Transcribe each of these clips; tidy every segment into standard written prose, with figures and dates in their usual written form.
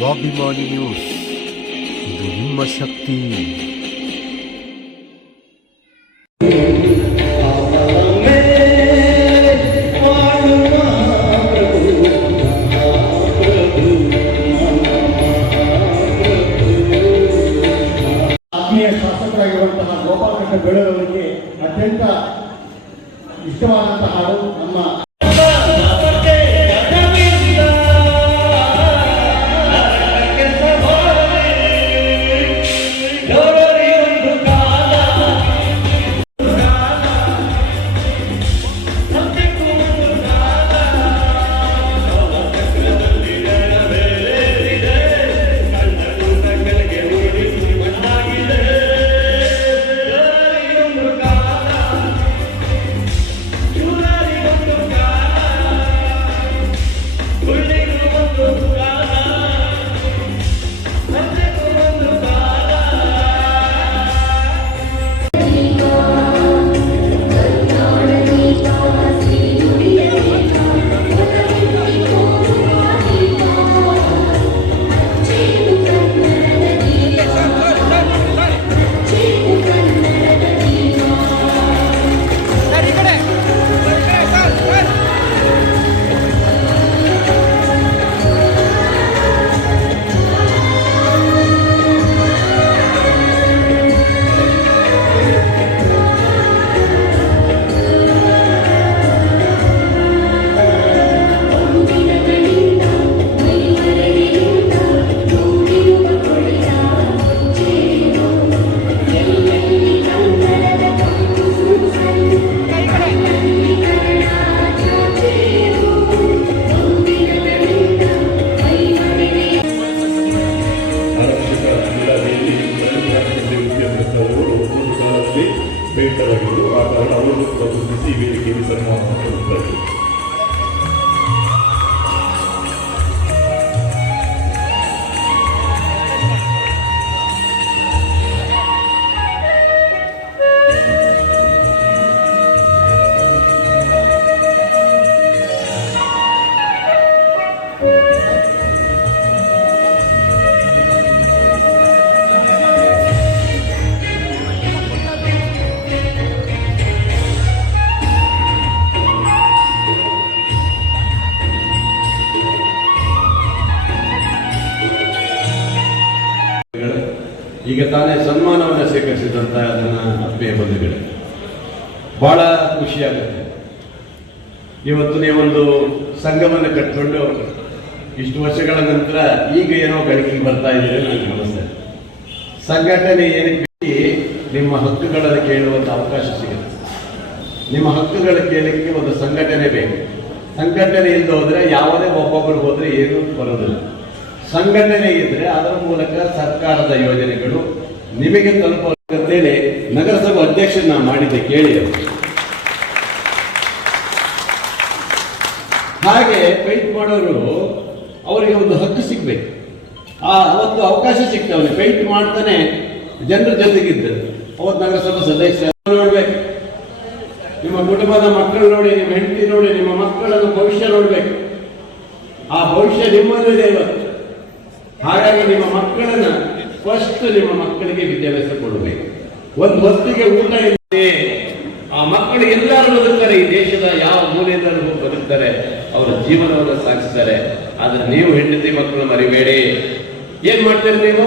ಸ್ವಾಭಿಮಾನಿ ನ್ಯೂಸ್, ಇದು ನಿಮ್ಮ ಶಕ್ತಿ. ಆತ್ಮೀಯ ಶಾಸಕರಾಗಿರುವಂತಹ ಗೋಪಾಲಕೃಷ್ಣ ಬೇಳೂರವರಿಗೆ ಅತ್ಯಂತ ಇಷ್ಟವಾದಂತಹ ಹಾಡು ನಮ್ಮ ಬೇಟರಾಗಿದ್ದು ಆ ಕಾರಣ ಅವರನ್ನು ಕೂಡ ಗುರುತಿಸಿ ವೇದಿಕೆಯಲ್ಲಿ ಸನ್ಮಾನ ಮಾಡುತ್ತಾರೆ. ಈಗ ತಾನೇ ಸನ್ಮಾನವನ್ನು ಸ್ವೀಕರಿಸಿದಂಥ ನನ್ನ ಆತ್ಮೀಯ ಬಂಧುಗಳೇ, ಬಹಳ ಖುಷಿಯಾಗುತ್ತೆ. ಇವತ್ತು ನೀವೊಂದು ಸಂಘವನ್ನು ಕಟ್ಟಿಕೊಂಡು ಇಷ್ಟು ವರ್ಷಗಳ ನಂತರ ಈಗ ಏನೋ ಗಳಿಕೆಗೆ ಬರ್ತಾ ಇದ್ದೀರಿ ನನಗೆ ಅನಿಸ್ತದೆ. ಸಂಘಟನೆ ಏನಕ್ಕೆ ನಿಮ್ಮ ಹಕ್ಕುಗಳನ್ನು ಕೇಳುವಂಥ ಅವಕಾಶ ಸಿಗುತ್ತೆ. ನಿಮ್ಮ ಹಕ್ಕುಗಳ ಕೇಳಲಿಕ್ಕೆ ಒಂದು ಸಂಘಟನೆ ಬೇಕು. ಸಂಘಟನೆ ಇಲ್ಲದೆ ಹೋದರೆ ಯಾವುದೇ ಒಬ್ಬೊಬ್ಬರು ಹೋದರೆ ಏನೂ ಬರೋದಿಲ್ಲ. ಸಂಘಟನೆ ಇದ್ರೆ ಅದರ ಮೂಲಕ ಸರ್ಕಾರದ ಯೋಜನೆಗಳು ನಿಮಗೆ ತಲುಪುವಂತೇಳಿ ನಗರಸಭಾ ಅಧ್ಯಕ್ಷರನ್ನ ಮಾಡಿದ್ದೆ ಕೇಳಿ. ಹಾಗೆ ಪೇಂಟ್ ಮಾಡೋರು ಅವರಿಗೆ ಒಂದು ಹಕ್ಕು ಸಿಗ್ಬೇಕು. ಆ ಒಂದು ಅವಕಾಶ ಸಿಗ್ತವನೆ ಪೇಂಟ್ ಮಾಡ್ತಾನೆ ಜನರ ಜೊತೆಗಿದ್ದು ಅವತ್ತು ನಗರಸಭಾ ಸದಸ್ಯ ನೋಡ್ಬೇಕು. ನಿಮ್ಮ ಕುಟುಂಬದ ಮಕ್ಕಳು ನೋಡಿ, ನಿಮ್ಮ ಹೆಂಡತಿ ನೋಡಿ, ನಿಮ್ಮ ಮಕ್ಕಳನ್ನು ಭವಿಷ್ಯ ನೋಡ್ಬೇಕು. ಆ ಭವಿಷ್ಯ ನಿಮ್ಮಲ್ಲಿದೆ ಇವತ್ತು. ಹಾಗಾಗಿ ನಿಮ್ಮ ಮಕ್ಕಳನ್ನ ಫಸ್ಟ್ ನಿಮ್ಮ ಮಕ್ಕಳಿಗೆ ವಿದ್ಯಾಭ್ಯಾಸ ಕೊಡಬೇಕು. ಒಂದು ಹೊತ್ತಿಗೆ ಊಟ ಇದೆ, ಆ ಮಕ್ಕಳು ಎಲ್ಲರೂ ಬದುಕ್ತಾರೆ. ಈ ದೇಶದ ಯಾವ ಮೂಲೆಯಲ್ಲೂ ಬದುಕ್ತಾರೆ, ಅವರ ಜೀವನವನ್ನು ಸಾಗಿಸ್ತಾರೆ. ಆದ್ರೆ ನೀವು ಹೆಂಡತಿ ಮಕ್ಕಳು ಮರಿಬೇಡಿ. ಏನ್ ಮಾಡ್ತೀರಿ ನೀವು?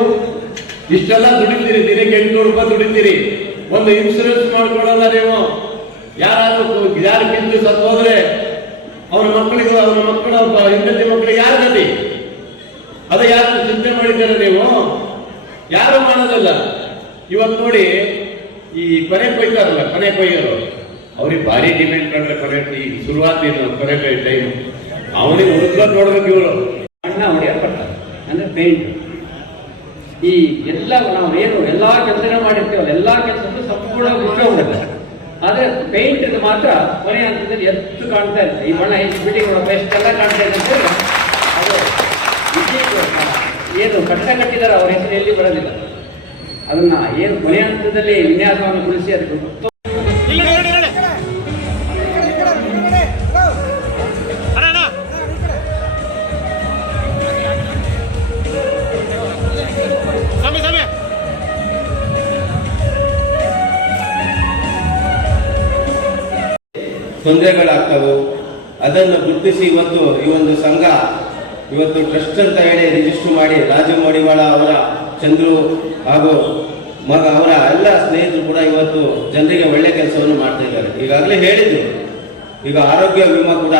ಇಷ್ಟೆಲ್ಲ ದುಡಿತೀರಿ, ದಿನಕ್ಕೆ 800 ರೂಪಾಯಿ ದುಡಿತೀರಿ. ಒಂದು ಇನ್ಶೂರೆನ್ಸ್ ಮಾಡ್ಕೊಳ್ಳಲ್ಲ ನೀವು. ಯಾರು ಬಿದ್ದು ಸತ್ತು ಹೋದ್ರೆ ಅವರ ಮಕ್ಕಳಿಗೆ, ಅವರ ಮಕ್ಕಳ ಹೆಂಡತಿ ಮಕ್ಕಳಿಗೆ ಯಾರು ಗತಿ? ಅದು ಯಾರು ಚಿಂತೆ ಮಾಡಿದ್ದಾರೆ ನೀವು? ಯಾರು ಮಾಡೋದಲ್ಲ. ಇವತ್ತು ನೋಡಿ, ಈ ಕೊನೆ ಕೊಯ್ತಾರಲ್ಲ, ಕೊನೆ ಕೊಯ್ಯರು, ಅವ್ರಿಗೆ ಭಾರಿ ಡಿಮ್ಯಾಂಡ್ ಕಂಡ್ರೆ ಕೊನೆ ಈ ಶುರುವಾತಿನ ಕೊನೆ ಕೊಯ್ಯ ಟೈಮ್ ಅವನಿಗೆ ಹುಡುಗ ನೋಡ್ಬೇಕು. ಇವರು ಅಣ್ಣ ಹೊಡೆಯಲ್ಪಡ್ತಾರೆ ಅಂದ್ರೆ ಪೇಂಟ್. ಈ ಎಲ್ಲ ನಾವು ಏನು ಎಲ್ಲಾ ಕೆಲಸ ಮಾಡಿರ್ತೇವಲ್ಲ, ಎಲ್ಲಾ ಕೆಲಸದ್ದು ಸಂಪೂರ್ಣ ಬಿಟ್ಟೋಗ್ಬಿಡುತ್ತೆ. ಆದ್ರೆ ಪೇಂಟ್ ಮಾತ್ರ ಕೊನೆ ಹಂತದಲ್ಲಿ ಎತ್ತು ಕಾಣ್ತಾ ಇರುತ್ತೆ. ಈ ಬಣ್ಣ ಹೆಚ್ಚು ಬಿಲ್ಡಿಂಗ್ ಎಷ್ಟೆಲ್ಲ ಕಾಣ್ತಾ ಇದೆ ಅಂತ ಅದು ಏನು ಕಟ್ಟಿದ್ದಾರೆ ಅವ್ರ ಹೆಸರು ಎಲ್ಲಿ ಬರೋದಿಲ್ಲ. ಅದನ್ನ ಏನು ಕೊನೆ ಹಂತದಲ್ಲಿ ವಿನ್ಯಾಸವನ್ನು ಗುಣಿಸಿ ಅದಕ್ಕೆ ತೊಂದರೆಗಳಾಗ್ತವೆ. ಅದನ್ನು ಗುರುತಿಸಿ ಇವತ್ತು ಈ ಒಂದು ಸಂಘ ಇವತ್ತು ಟ್ರಸ್ಟ್ ಅಂತ ಹೇಳಿ ರಿಜಿಸ್ಟರ್ ಮಾಡಿ ರಾಜು ಮಡಿವಾಳ ಅವರ ಚಂದ್ರು ಹಾಗೂ ಅವರ ಎಲ್ಲ ಸ್ನೇಹಿತರು ಕೂಡ ಇವತ್ತು ಜನರಿಗೆ ಒಳ್ಳೆ ಕೆಲಸವನ್ನು ಮಾಡ್ತಾ ಇದ್ದಾರೆ. ಈಗಾಗಲೇ ಹೇಳಿದ್ರು, ಈಗ ಆರೋಗ್ಯ ವಿಮಾ ಕೂಡ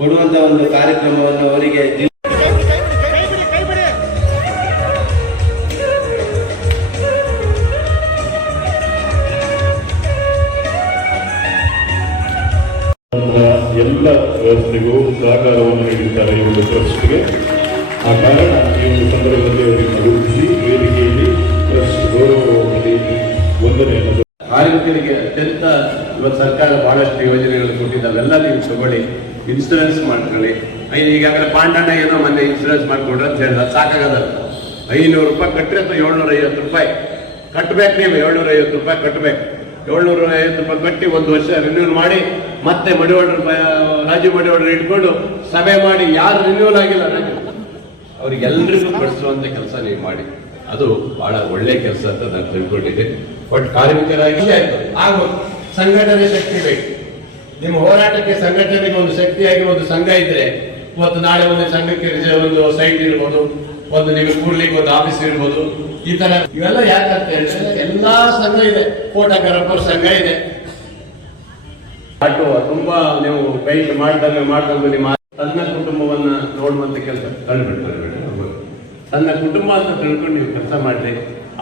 ಕೊಡುವಂತ ಒಂದು ಕಾರ್ಯಕ್ರಮವನ್ನು ಅವರಿಗೆ ಎಲ್ಲ ವ್ಯವಸ್ಥೆಗೂ ಸಹಕಾರವನ್ನು ನೀಡಿದ್ದಾರೆ ಈ ಒಂದು ಟ್ರಸ್ಟ್ಗೆ. ಆ ಕಾರಣ ಈ ಒಂದು ಸಂದರ್ಭದಲ್ಲಿ ಅವರಿಗೆ ಗುರುತಿಸಿ ವೇದಿಕೆಯಲ್ಲಿ ಟ್ರಸ್ಟ್ ಗೌರವದಲ್ಲಿ ವಂದನೆಯನ್ನು. ಕಾರ್ಮಿಕರಿಗೆ ಅತ್ಯಂತ ಇವತ್ತು ಸರ್ಕಾರ ಬಹಳಷ್ಟು ಯೋಜನೆಗಳು ಕೊಟ್ಟಿದ್ದಾವೆ, ಎಲ್ಲ ನೀವು ತಗೊಳ್ಳಿ, ಇನ್ಸೂರೆನ್ಸ್ ಮಾಡ್ಕೊಳ್ಳಿ. ಈಗಾಗಲೇ ಪಾಂಡಣ್ಣ ಏನೋ ಮೊನ್ನೆ ಇನ್ಸೂರೆನ್ಸ್ ಮಾಡ್ಕೊಂಡ್ರೆ ಅಂತ ಹೇಳಿದ, ಸಾಕಾಗದಲ್ಲ. 500 ರೂಪಾಯಿ ಕಟ್ಟರೆ ಅಥವಾ 750 ರೂಪಾಯಿ ಕಟ್ಟಬೇಕು. ನೀವು 750 ರೂಪಾಯಿ ಕಟ್ಟಬೇಕು. 750 ರೂಪಾಯಿ ಕಟ್ಟಿ 1 ವರ್ಷ ರಿನ್ಯೂವಲ್ ಮಾಡಿ ಮತ್ತೆ ರಾಜು ಮಡಿವಾಳರು ಇಟ್ಕೊಂಡು ಸಭೆ ಮಾಡಿ ಯಾರು ರಿನ್ಯೂವಲ್ ಆಗಿಲ್ಲ ಅವ್ರಿಗೆಲ್ಲರಿಗೂ ಕಳಿಸುವಂತ ಕೆಲಸ ನೀವು ಮಾಡಿ. ಅದು ಬಹಳ ಒಳ್ಳೆ ಕೆಲಸ ಅಂತ ನಾನು ತಿಳ್ಕೊಂಡಿದ್ದೀನಿ. ಬಟ್ ಕಾರ್ಮಿಕರಾಗಿ ಆಗೋದು ಸಂಘಟನೆ ಶಕ್ತಿ ಬೇಕು. ನಿಮ್ಮ ಹೋರಾಟಕ್ಕೆ ಸಂಘಟನೆಗೆ ಒಂದು ಶಕ್ತಿಯಾಗಿ ಒಂದು ಸಂಘ ಇದ್ರೆ ಇವತ್ತು ನಾಳೆ ಒಂದು ಸಂಘಕ್ಕೆ ಒಂದು ಸೈಟ್ ಇರ್ಬೋದು, ಒಂದು ನಿಮಗೆ ಕೂಡ್ಲಿಕ್ಕೆ ಒಂದು ಆಫೀಸ್ ಇರ್ಬೋದು. ಈ ತರ ಇವೆಲ್ಲ ಯಾಕಂತ ಹೇಳಿದ್ರೆ ಎಲ್ಲಾ ಸಂಘ ಇದೆ, ಫೋಟೋಗ್ರಾಫರ್ ಸಂಘ ಇದೆ. ತುಂಬಾ ನೀವು ಪೇಂಟ್ ಮಾಡ್ದಂಗೆ ನಿಮ್ಮ ತನ್ನ ಕುಟುಂಬವನ್ನ ನೋಡುವಂತ ಕೆಲಸ ತಳ್ಬಿಡ್ತಾರೆ. ತನ್ನ ಕುಟುಂಬ ಅಂತ ತಿಳ್ಕೊಂಡು ನೀವು ಕೆಲಸ ಮಾಡಿದ್ರೆ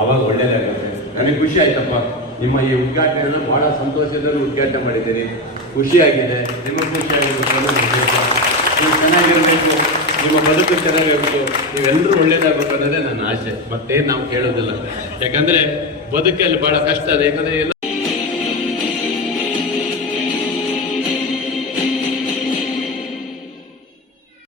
ಅವಾಗ ಒಳ್ಳೇದಾಗುತ್ತೆ. ನನಗೆ ಖುಷಿ ಆಯ್ತಪ್ಪ, ನಿಮ್ಮ ಈ ಉದ್ಘಾಟನೆಯನ್ನು ಬಹಳ ಸಂತೋಷದಲ್ಲಿ ಉದ್ಘಾಟನೆ ಮಾಡಿದ್ದೀರಿ. ಖುಷಿಯಾಗಿದೆ, ನಿಮಗೆ ಖುಷಿಯಾಗಿರ್ಬೇಕು, ನೀವು ಚೆನ್ನಾಗಿರ್ಬೇಕು, ನಿಮ್ಮ ಬದುಕು ಚೆನ್ನಾಗಿರ್ಬೇಕು, ನೀವೆಲ್ಲರೂ ಒಳ್ಳೇದಾಗಬೇಕು ಅನ್ನೋದೇ ನನ್ನ ಆಸೆ. ಮತ್ತೇನು ನಾವು ಕೇಳೋದಿಲ್ಲ. ಯಾಕಂದ್ರೆ ಬದುಕಲ್ಲಿ ಬಹಳ ಕಷ್ಟ ಇದೆ. ಯಾಕಂದ್ರೆ